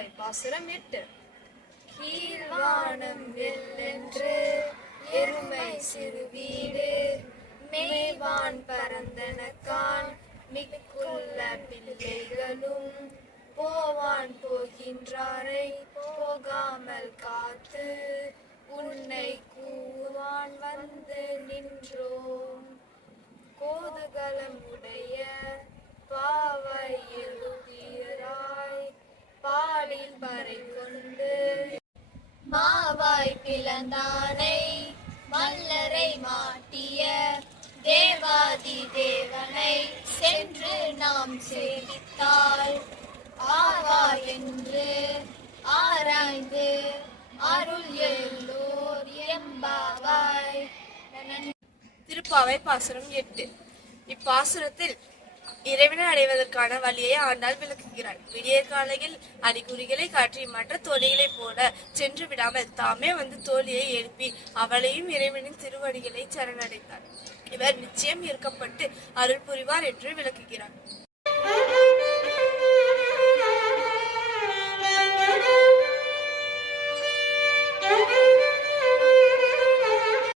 திருப்பாவை பாசுரம் 8. கீழ்வானம் வெல்லென்று எருமை சிறு வீடு மேய்வான் பரந்தனக்கான் மிக்குள்ள பிள்ளைகளும் போவான் போகின்றாரை போகாமல் காத்து உன்னை கூவான் வந்து நின்றோம். கோதுகலம் உடைய பாவை எழுதியராய் பாடில் பறை கொண்டு மாவாய் பிளந்தானை மல்லரை மாட்டிய தேவாதி தேவனை சென்று நாம் சேவித்தால் ஆவா என்று ஆராய்ந்து அருள் எல்லோர் எம்பாவாய். திருப்பாவை பாசுரம் 8. இப்பாசுரத்தில் இறைவனை அடைவதற்கான வழியை ஆண்டாள் விளக்குகிறாள். விடிய காலையில் அறிகுறிகளை காட்டி மற்ற தோழிகளைப் போல சென்று விடாமல் தாமே வந்து தோழியை எழுப்பி அவளையும் இறைவனின் திருவடிகளை சரணடைந்தார். இவர் நிச்சயம் இருக்கப்பட்டு அருள் புரிவார் என்று விளக்குகிறார்.